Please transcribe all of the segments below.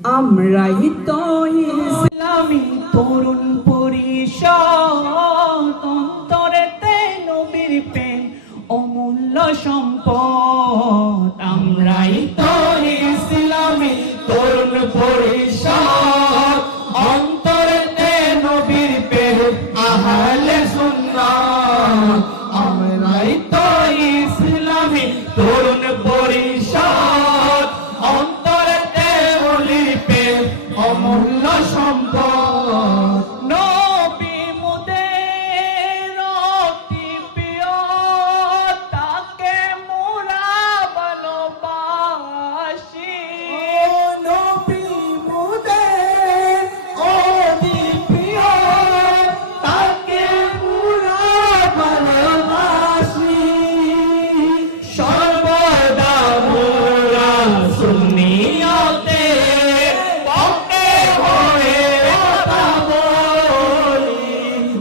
আমরাই তো ইসলামী তরুণ পরিষদ, অন্তরেতে নবীর প্রেম অমূল্য সম্পদ। আমরাই তো ইসলামী তরুণ পরিষদ, অন্তরেতে নবীর প্রেম আহলে সুন্নাত। আমরাই তো ইসলামী তরুণ পরিষদ, অন্তরেতে নবীর প্রেম অমূল্য সম্পদ। নবী মোদের অতি প্রিয়, তাকে মোরা ভালোবাসি। নবী মোদের অতি প্রিয়, তাকে মোরা ভালোবাসি। সর্বদা মোরা সুন্নিয়তে পক্ষে হয়ে কথা বলি।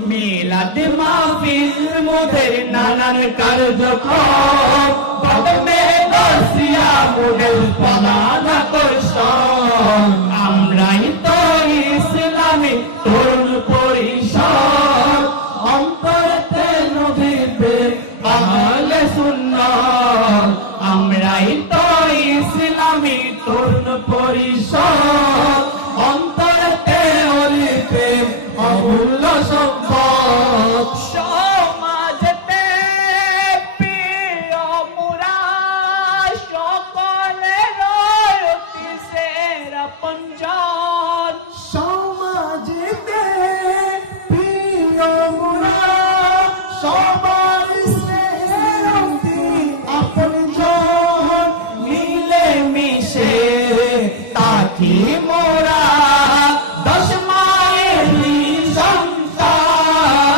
মিলাদ মাহফিল মোদের নানান কার্যক্রম, প্রথমে দর্শিয়া মোদের প্রধান আকর্ষণ। আমরাই তো ইসলামী তরুণ পরিষদ, অন্তরেতে নবীর প্রেম আহলে সুন্নাত। আমরাই তো ইসলামী তরুণ পরিষদ, অন্তরেতে নবীর প্রেম অমূল্য সম্পদ। সমাজেতে প্রিয় মোরা, সকলের অতি সেরা আপনজন। সমাজেতে প্রিয় মোরা, সবার সেরা অতি আপনজন। মিলে মিশে তাকি মোরা দশ মায়েরই সন্তান।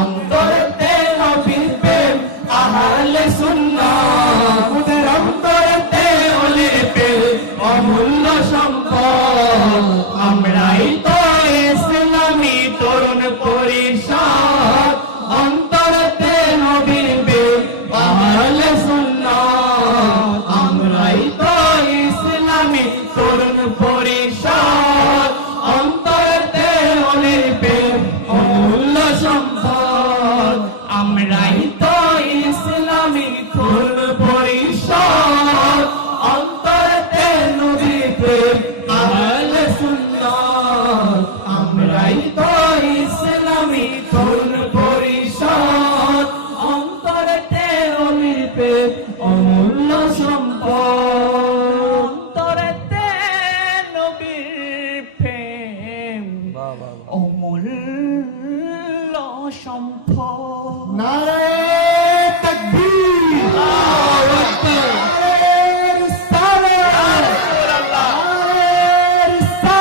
অন্তরেতে নবীর প্রেম আহলে সুন্নাত, মুদের অন্তরেতে নবীর প্রেম অমূল্য সম্পদ। আমরাই তো ইসলামী তরুণ পরিষদ, অন্তরেতে নবীর প্রেম আহলে সুন্নাত। আমরাই তো ইসলামী তরুণ পরিষদ, অন্তরেতে নবীর প্রেম অমূল্য সম্পদ। আমরাই তো ইসলামী তরুণ পরিষদ, অন্তরেতে নবীর প্রেম আহলে সুন্নাত। আমরাই তো ইসলামী তরুণ পরিষদ, অন্তরেতে নবীর প্রেম অমূল্য সম্পদ। অন্তরেতে নবীর প্রেম অমূল্য সম্পদ। নারায়ে তাকবীর, আল্লাহু আকবার, নারায়ে রিসালাত, নারায়ে রিসালাত।